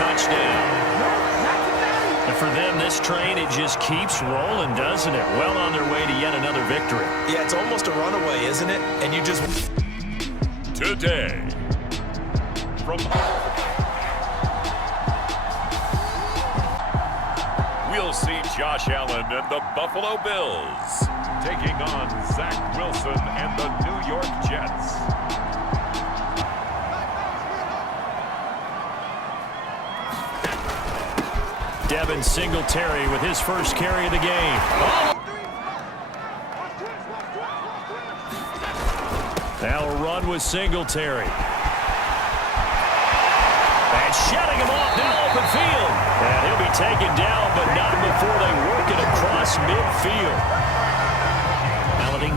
touchdown. And for them, this train, it just keeps rolling, doesn't it? Well on their way to yet another victory. Yeah, it's almost a runaway, isn't it? And you just... Today, from... We'll see Josh Allen and the Buffalo Bills taking on Zach Wilson and the New York Jets. Devin Singletary with his first carry of the game. Oh! Now a run with Singletary. And shutting him off now open field. And he'll be taken down, but not before they work it across midfield.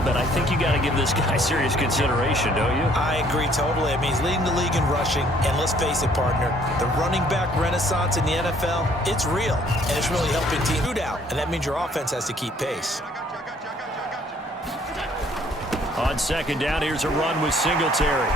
But I think you got to give this guy serious consideration, don't you? I agree totally. I mean, he's leading the league in rushing. And let's face it, partner, the running back renaissance in the NFL, it's real. And it's really helping teams shoot out. And that means your offense has to keep pace. On second down, here's a run with Singletary.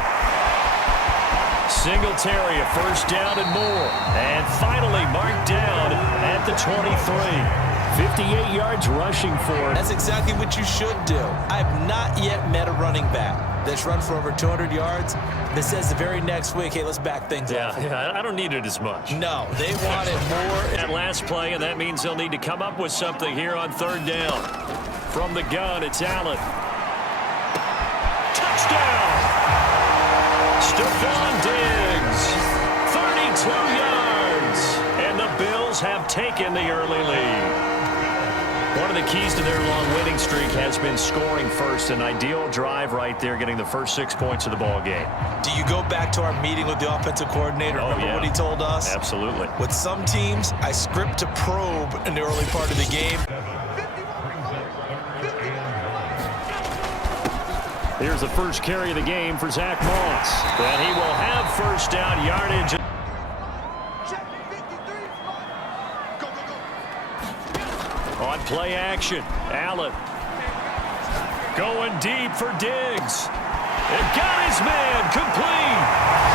Singletary, a first down and more. And finally marked down at the 23. 58 yards rushing for him. That's exactly what you should do. I have not yet met a running back that's run for over 200 yards that says the very next week, hey, let's back things up. Yeah, I don't need it as much. No, they want it more. That last play, and that means they'll need to come up with something here on third down. From the gun, it's Allen. Touchdown! Stephon Diggs, 32 yards. And the Bills have taken the early lead. One of the keys to their long winning streak has been scoring first. An ideal drive right there, getting the first 6 points of the ball game. Do you go back to our meeting with the offensive coordinator? Remember what he told us? Absolutely. With some teams, I script to probe in the early part of the game. Here's the first carry of the game for Zach Moss. And he will have first down yardage. On play action, Allen going deep for Diggs. It got his man complete.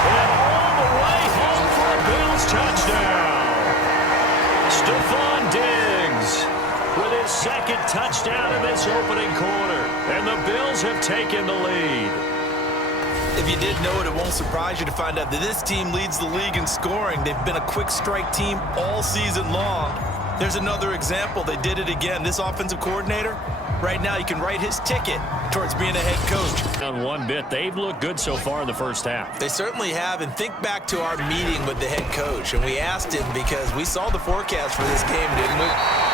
And all the way home for a Bills touchdown. Stephon Diggs with his second touchdown in this opening quarter. And the Bills have taken the lead. If you didn't know it, it won't surprise you to find out that this team leads the league in scoring. They've been a quick strike team all season long. There's another example. They did it again. This offensive coordinator, right now, you can write his ticket towards being a head coach. On one bit, they've looked good so far in the first half. They certainly have. And think back to our meeting with the head coach. And we asked him because we saw the forecast for this game, didn't we?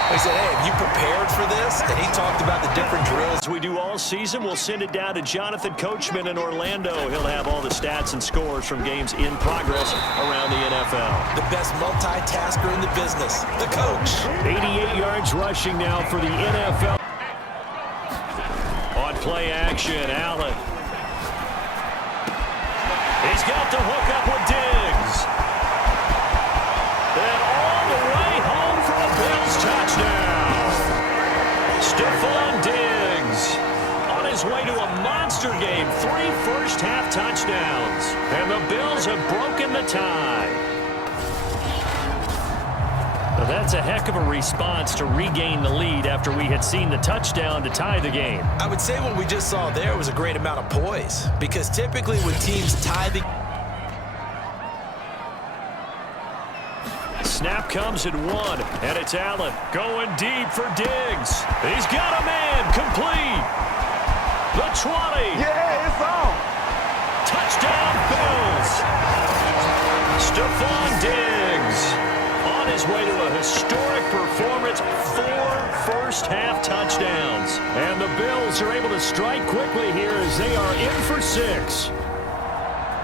We said, hey, have you prepared for this? And he talked about the different drills. As we do all season, we'll send it down to Jonathan Coachman in Orlando. He'll have all the stats and scores from games in progress around the NFL. The best multitasker in the business, the coach. 88 yards rushing now for the NFL. On play action, Allen. He's got the hook up with Diggs. And all the way home for a Bills touchdown. Stephon Diggs on his way to a monster game. 3 first-half touchdowns. And the Bills have broken the tie. Well, that's a heck of a response to regain the lead after we had seen the touchdown to tie the game. I would say what we just saw there was a great amount of poise. Because typically when teams tie the... Snap comes at 1, and it's Allen going deep for Diggs. He's got a man complete. The 20. Yeah, it's on. Touchdown Bills. Stephon Diggs on his way to a historic performance. 4 first-half touchdowns. And the Bills are able to strike quickly here as they are in for 6.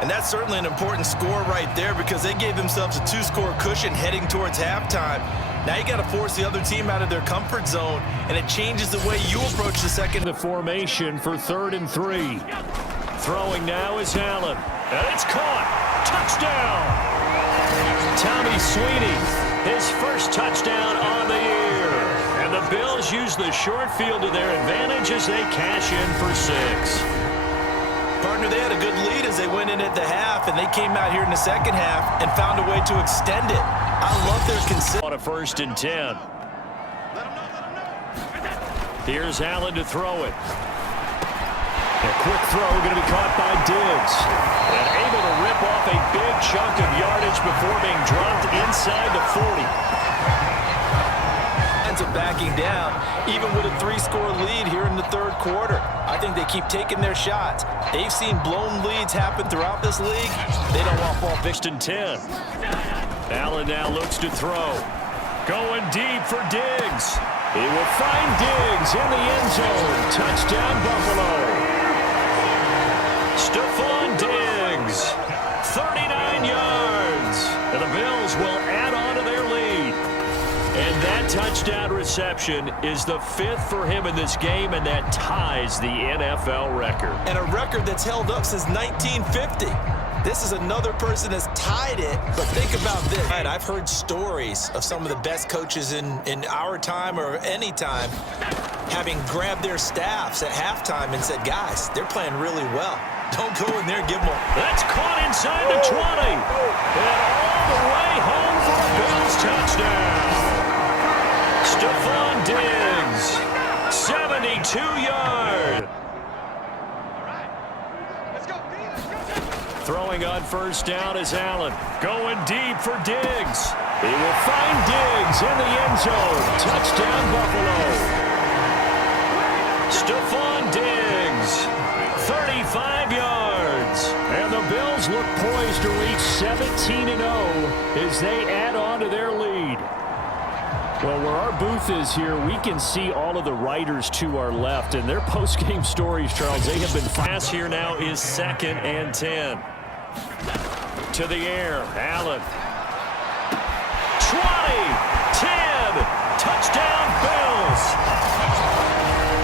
And that's certainly an important score right there because they gave themselves a 2-score cushion heading towards halftime. Now you got to force the other team out of their comfort zone, and it changes the way you approach the second. The formation for 3rd and 3. Throwing now is Allen. And it's caught. Touchdown. Tommy Sweeney, his first touchdown on the year. And the Bills use the short field to their advantage as they cash in for 6. Partner, they had a good lead as they went in at the half, and they came out here in the second half and found a way to extend it. I love their consistency. On a 1st and 10. Here's Allen to throw it. A quick throw going to be caught by Diggs. And able to rip off a big chunk of yardage before being dropped inside the 40. Ends up backing down, even with a 3-score lead here in the third quarter. I think they keep taking their shots. They've seen blown leads happen throughout this league. They don't want ball. 1st and 10. Allen now looks to throw. Going deep for Diggs. He will find Diggs in the end zone. Touchdown, Buffalo. Stephon Diggs, 39 yards. And the Bills will add on to their lead. And that touchdown reception is the 5th for him in this game, and that ties the NFL record. And a record that's held up since 1950. This is another person that's tied it, but think about this. Right, I've heard stories of some of the best coaches in our time or any time having grabbed their staffs at halftime and said, guys, they're playing really well. Don't go in there and give them a... That's caught inside the 20. And all the way home for a Bills touchdown. Stephon Diggs, 72 yards. Throwing on 1st down is Allen. Going deep for Diggs. He will find Diggs in the end zone. Touchdown, Buffalo. Stephon Diggs, 35 yards. And the Bills look poised to reach 17-0 as they add on to their lead. Well, where our booth is here, we can see all of the writers to our left, and their post-game stories, Charles, they have been... Pass here now is 2nd and 10. To the air, Allen. 20, 10, touchdown Bills.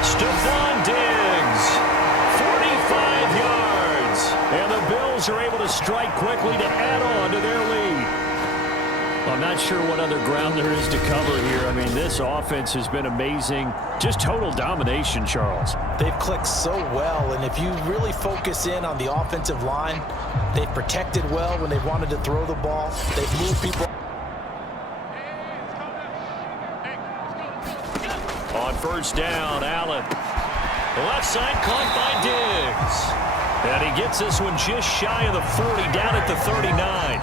Stephon Diggs, 45 yards. And the Bills are able to strike quickly to add on to their lead. I'm not sure what other ground there is to cover here. I mean, this offense has been amazing. Just total domination, Charles. They've clicked so well, and if you really focus in on the offensive line, they've protected well when they've wanted to throw the ball. They've moved people. On 1st down, Allen. The left side caught by Diggs. And he gets this one just shy of the 40, down at the 39.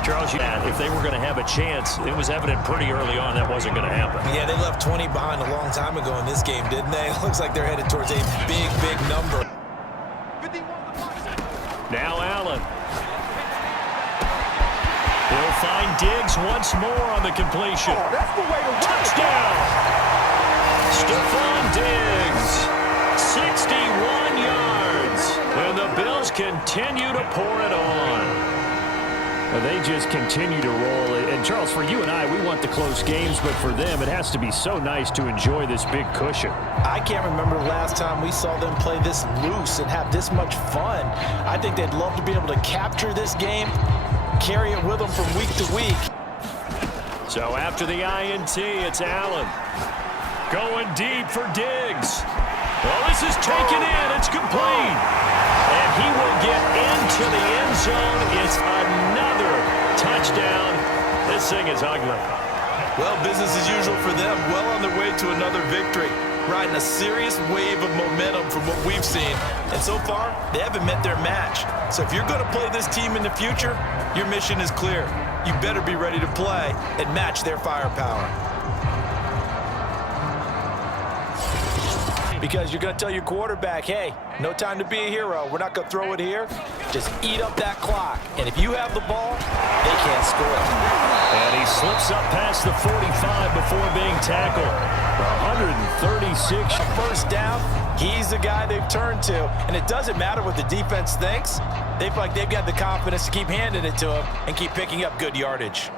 Charles, if they were going to have a chance, it was evident pretty early on that wasn't going to happen. Yeah, they left 20 behind a long time ago in this game, didn't they? It looks like they're headed towards a big, big number. Now Allen. He'll find Diggs once more on the completion. Touchdown! Stephon Diggs, 61 yards. And the Bills continue to pour it on. They just continue to roll it. And, Charles, for you and I, we want the close games, but for them, it has to be so nice to enjoy this big cushion. I can't remember the last time we saw them play this loose and have this much fun. I think they'd love to be able to capture this game, carry it with them from week to week. So after the INT, it's Allen. Going deep for Diggs. Well, this is taken in. It's complete. And he will get into the end zone. It's another touchdown. This thing is ugly. Well, business as usual for them. Well on their way to another victory. Riding a serious wave of momentum from what we've seen. And so far, they haven't met their match. So if you're going to play this team in the future, your mission is clear. You better be ready to play and match their firepower. Because you're going to tell your quarterback, hey, no time to be a hero. We're not going to throw it here. Just eat up that clock. And if you have the ball, they can't score. And he slips up past the 45 before being tackled. 136. First down, he's the guy they've turned to. And it doesn't matter what the defense thinks. They feel like they've got the confidence to keep handing it to him and keep picking up good yardage.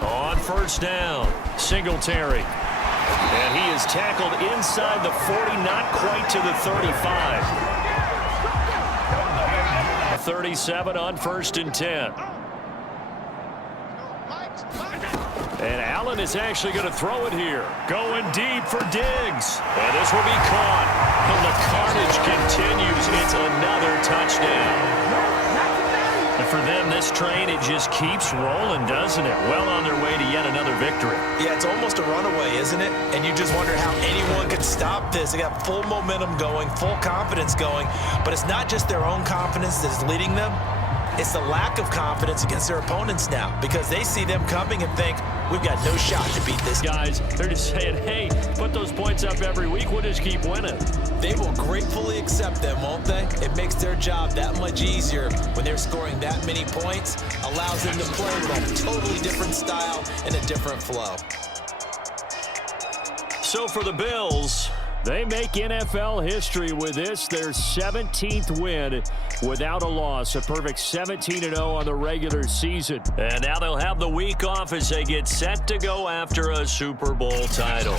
On 1st down, Singletary. And he is tackled inside the 40, not quite to the 35. 37 on 1st and 10. And Allen is actually going to throw it here. Going deep for Diggs. And this will be caught. And the carnage continues. It's another touchdown. And for them, this train, it just keeps rolling, doesn't it? Well on their way to yet another victory. Yeah, it's almost a runaway, isn't it? And you just wonder how anyone could stop this. They got full momentum going, full confidence going. But it's not just their own confidence that's leading them. It's the lack of confidence against their opponents now, because they see them coming and think, we've got no shot to beat this. Guys, they're just saying, hey, put those points up every week. We'll just keep winning. They will gratefully accept them, won't they? It makes their job that much easier when they're scoring that many points. Allows them to play with a totally different style and a different flow. So for the Bills, they make NFL history with this, their 17th win without a loss. A perfect 17-0 on the regular season. And now they'll have the week off as they get set to go after a Super Bowl title.